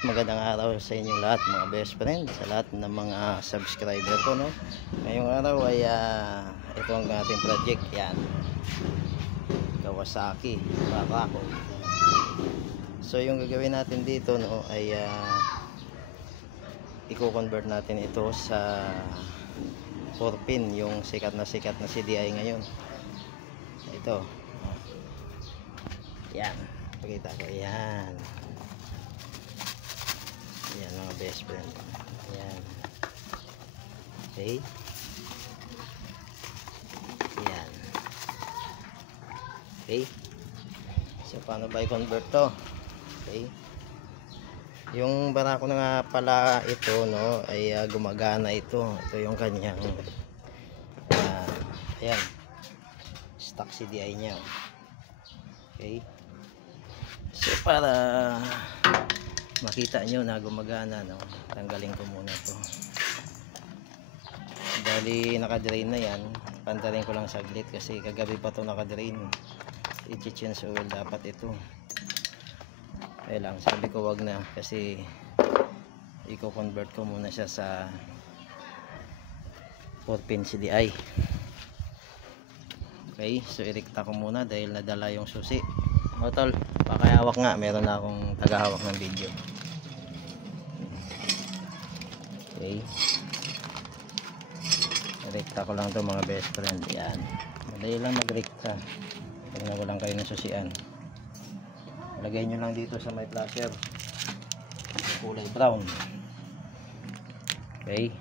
Magandang araw sa inyong lahat mga best friend, sa lahat ng mga subscriber ko, no. Ngayong araw ay ito ang ating project, yan, Kawasaki Barako. So yung gagawin natin dito, no, ay i-convert natin ito sa 4-pin, yung sikat na CDI ngayon. Ito, yan, pakita ko, yan. Yan mga best friend. Yan. Okay. Yan. Okay. So paano ba i-convert to? Okay. Yung Barako na nga pala ito, no, ay gumagana ito. Ito yung kanyang ayan, stock CDI nya. Okay. So para makita nyo na gumagana, no, tanggalin ko muna to. Dali naka-drain na yan, pantarin ko lang saglit kasi kagabi pa to naka-drain. I-change oil dapat ito. Kaya lang sabi ko wag na kasi i-convert ko muna siya sa 4-pin CDI. Okay, so irekta ko muna dahil nadala yung susi. O tol, pakihawak nga, meron na akong tagahawak ng video. Okay, rekta ko lang to mga best friend. Yan, madali lang magrekta. Tingnan ko lang kayo ng susian. Lagay nyo lang dito sa may flasher, kulay brown. Okay,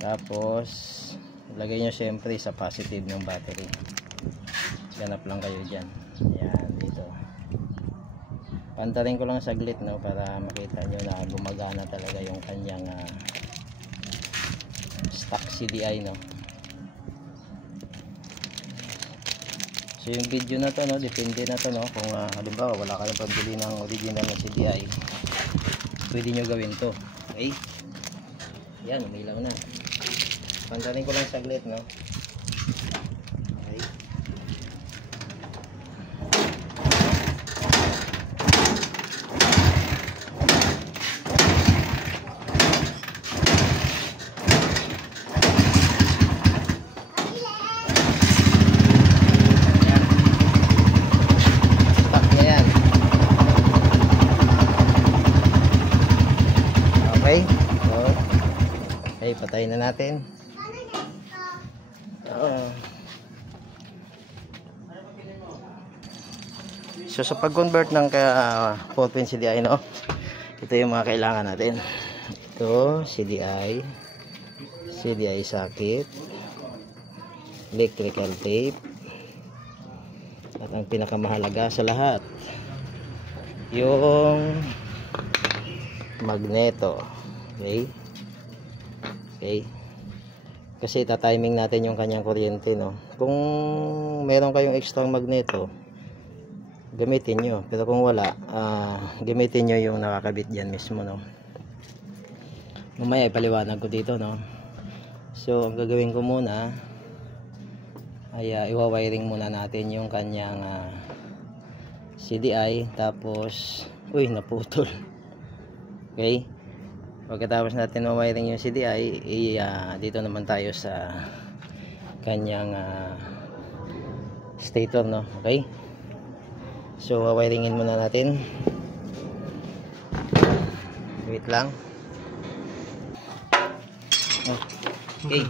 tapos lagay nyo syempre sa positive ng battery. Ganap lang kayo dyan. Yan, dito pantarin ko lang saglit, no, para makita nyo na gumagana talaga yung kanyang stock CDI, no. So yung video na to, no, depende na to, no, kung halimbawa wala kayong pambili ng original na CDI, pwede nyo gawin to. Okay, yan, umilaw na. Pantarin ko lang saglit, no. Okay. Stop na yan. Okay. So, okay, patayin na natin. So sa pag-convert ng 4-pin CDI, no, ito yung mga kailangan natin. Ito, CDI socket, electrical tape, at ang pinakamahalaga sa lahat, yung magneto. Okay, okay, kasi tatiming natin yung kanyang kuryente, no. Kung meron kayong extra magneto, gamitin nyo, pero kung wala, gamitin nyo yung nakakabit dyan mismo, no. Mamaya ipaliwanag ko dito, no. So ang gagawin ko muna ay iwa-wiring muna natin yung kanyang CDI, tapos uy, naputol. Okay, pagkatapos natin ma-wiring yung CDI, dito naman tayo sa kanyang stator, no. Okay, so wiringin muna natin. Wait lang. Okay.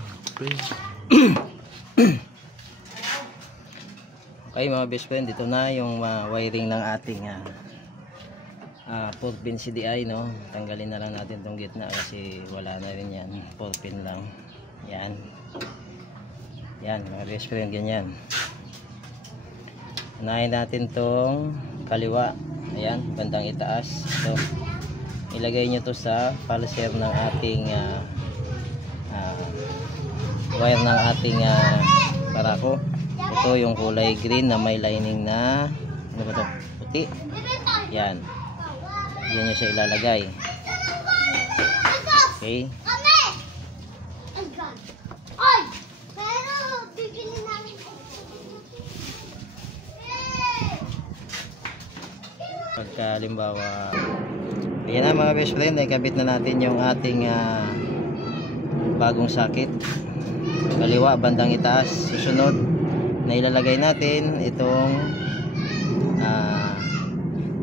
Okay mga best friend, dito na yung wiring ng ating 4-pin CDI, no. Tanggalin na lang natin tong gitna kasi wala na rin yan, 4-pin lang. Yan. Yan mga best friend, ganyan. Unahin natin tong kaliwa. Ayan, bandang itaas. So, ilagay nyo to sa pulser ng ating wire ng ating Barako. Ito yung kulay green na may lining na ano ba to? Puti. Yan. Yan nyo siya ilalagay. Okay. Pagka halimbawa, ayan na mga best friend, ay kabit na natin yung ating bagong sakit. Kaliwa bandang itaas. Susunod na ilalagay natin itong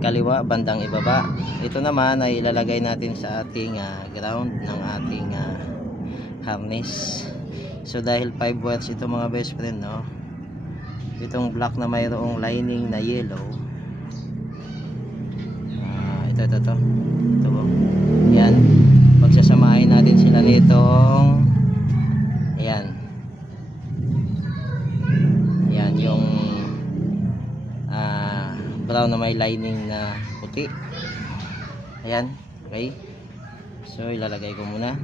kaliwa bandang ibaba. Ito naman ay ilalagay natin sa ating ground ng ating harness. So dahil 5 wires ito mga best friend, no, itong black na mayroong lining na yellow, ito yan, pagsasamahin natin sila nitong ayan yung brown na may lining na puti. Ayan, okay, so ilalagay ko muna.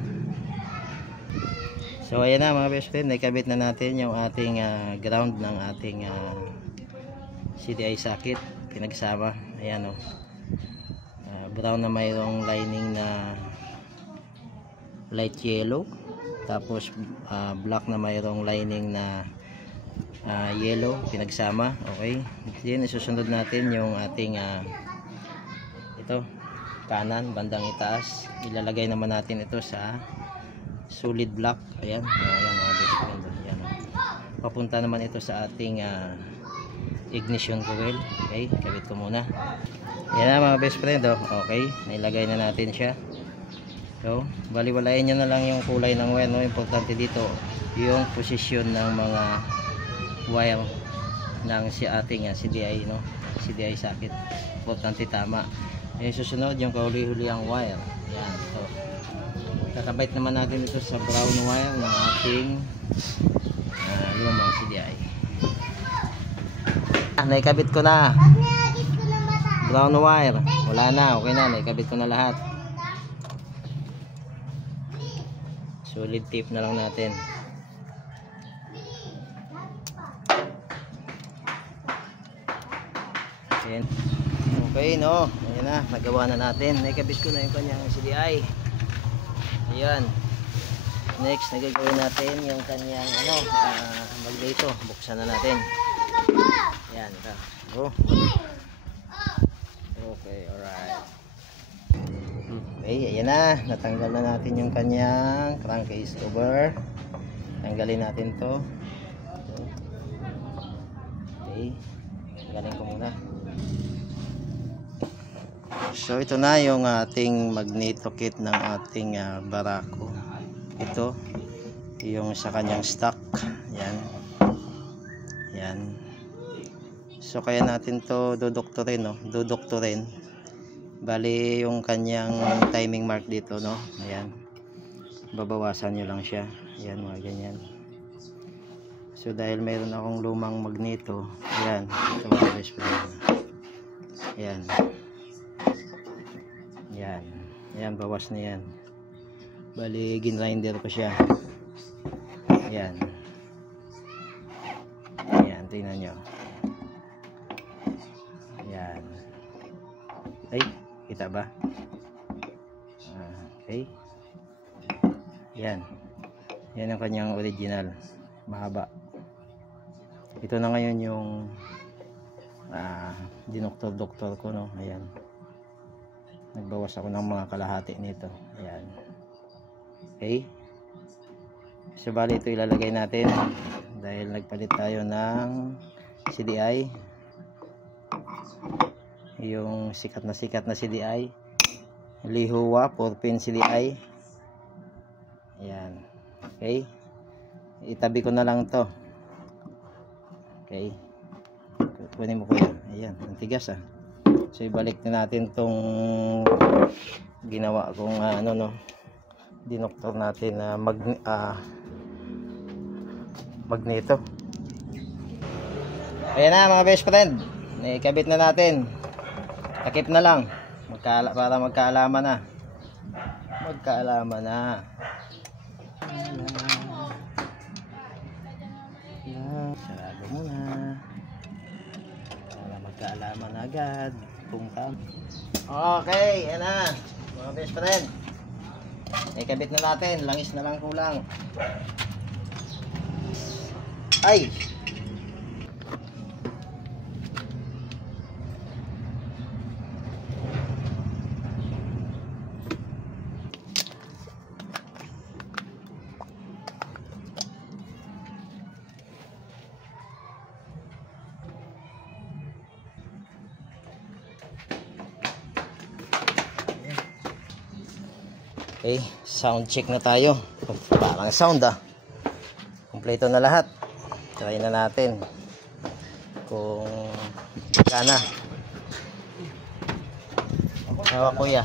So ayan na mga best friend, nakabit na natin yung ating ground ng ating CDI socket, pinagsama. Ayan o, brown na mayroong lining na light yellow, tapos black na mayroong lining na yellow, pinagsama. Okay, then isusunod natin yung ating ito kanan bandang itaas. Ilalagay naman natin ito sa solid block. Ayan, ayan mga best friend, ayan, papunta naman ito sa ating ignition coil. Okay, kabit ko muna. Ayan na mga best friend, okay, nailagay na natin siya. So baliwalayin nyo na lang yung kulay ng wire, no? Importante dito yung posisyon ng mga wire ng ating CDI, no, CDI socket. Importante tama. Yung susunod yung kahuli-huli ang wire. Ayan, so kakabait naman natin ito sa brown wire ng ating lumang CDI. Naikabit ko na brown wire, wala na, okay na, naikabit ko na lahat. Solid tape na lang natin. Ayan. Okay, no, ayan na, nagawa na natin. Naikabit ko na yung kanyang CDI. Ayan. Next, nagagawin natin yung kanyang magneto. Buksan na natin. Ayan, okay, alright. Okay, ayan na, natanggal na natin yung kanyang crankcase cover. Tanggalin natin to. Okay, tanggalin ko muna. So ito na yung ating magneto kit ng ating barako. Ito yung sa kanyang stock. Yan. Yan. So kaya natin to dudukturin, no? Dudukturin. Bali yung kanyang timing mark dito, no? Ayan. Babawasan nyo lang siya. Ayan, mga ganyan. So dahil mayroon akong lumang magneto, ayan, ito mga best friend. Ayan. Yan. Ayan, bawas na yan. Bali, ginrinder ko siya. Ayan. Ayan, tingnan nyo. Ayan. Ay, kita ba? Okay. Ayan. Yan ang kanyang original. Mahaba. Ito na ngayon yung dinoktor-doktor ko, no? Ayan. Nagbawas ako ng mga kalahati nito. Ayan. Okay. So bali ito ilalagay natin dahil nagpalit tayo ng CDI, yung sikat na CDI, Lihua 4-pin CDI. Ayan. Okay, itabi ko na lang to. Okay, kunin mo kuya. Ayan, ang tigas. So ibalik na natin tong ginawa kong dinoktor natin na magneto. Ayan na mga best friend, ikabit na natin. Takip na lang para magkaalaman na. Sarado muna para magkaalaman agad. Okay, yan na mga best friend, ikabit na natin. Langis na lang kulang. Ay, Okay, sound check na tayo. Parang sound Kompleto na lahat. Try na natin kung gana. Hawak kuya.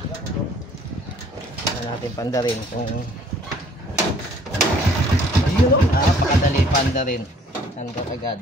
Try natin panda rin kung pakadali panda rin. Andar agad.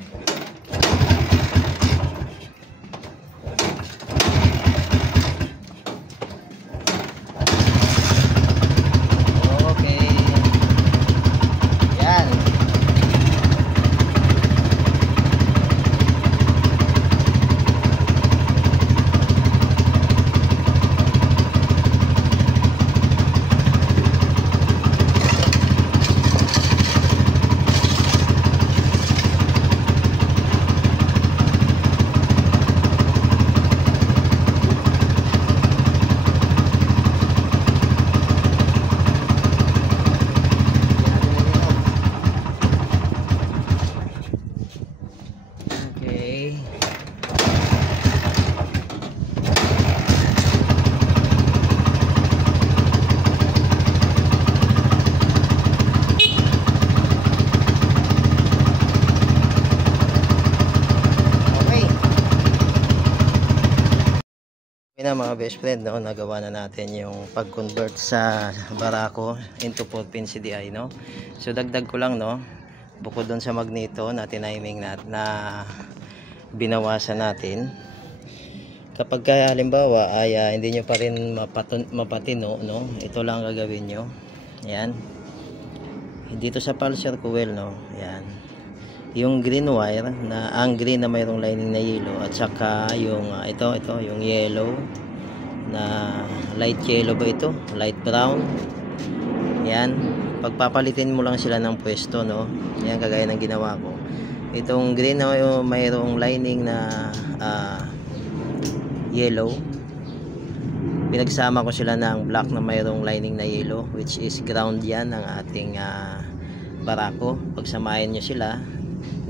Na mga best friend, no, nagawa na natin yung pag-convert sa Barako into 4-pin CDI, no. So dagdag ko lang, no, bukod doon sa magneto na tiniming na binawasan natin, kapag halimbawa ay hindi nyo pa rin mapatino, no, ito lang gagawin nyo. Yan, dito sa pulser coil, no, yan, yung green wire na ang green na mayroong lining na yellow, at saka yung ito yung yellow na light yellow ba ito, light brown. Yan, pagpapalitin mo lang sila ng pwesto, no. Yan, kagaya ng ginawa ko. Itong green na mayroong lining na yellow, pinagsama ko sila ng black na mayroong lining na yellow, which is ground yan ng ating Barako. Pagsamahin nyo sila,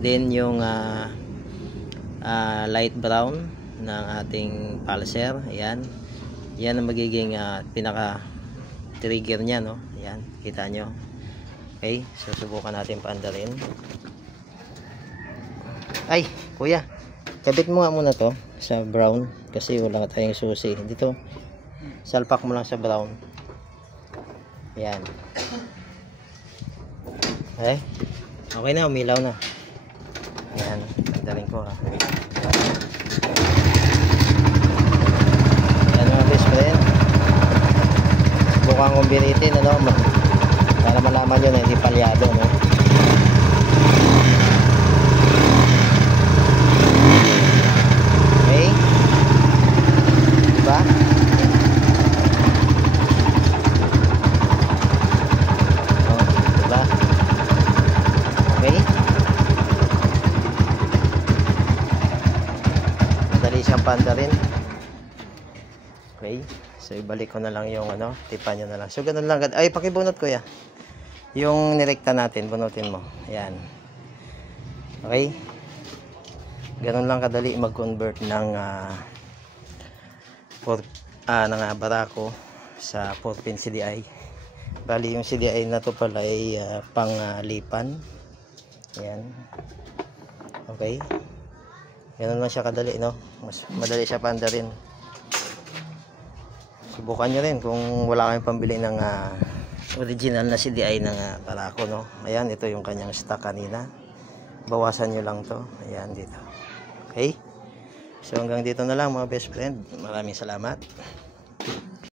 then yung light brown ng ating pulser, yan ang magiging pinaka trigger nya, no. Yan, kita nyo. Okay, so subukan natin paandarin. Ay kuya, kabit mo nga muna to sa brown kasi wala tayong susi dito. Salpak mo lang sa brown. Yan, okay na, umilaw na. Yan, daling ko yan mga best friend, bukang kumbiritin, ano, para malaman nyo na hindi palyado, no. Okay, diba? Diba? Okay, siyang panda rin. Okay, so ibalik ko na lang yung tipan nyo na lang. So ganun lang. Ay, pakibunot ko ya yung nirekta natin, bunutin mo. Ayan, okay, ganun lang kadali mag-convert ng Barako sa 4-pin CDI. Bali yung CDI na to pala ay panglipan. Ayan, okay, ganun lang siya kadali, no. Mas madali siya panda rin. Subukan nyo rin kung wala kayong pambili ng original na CDI ng Barako, no. Ayan, ito yung kanyang stock kanina. Bawasan nyo lang to. Ayan, dito. Okay, so hanggang dito na lang mga best friend. Maraming salamat.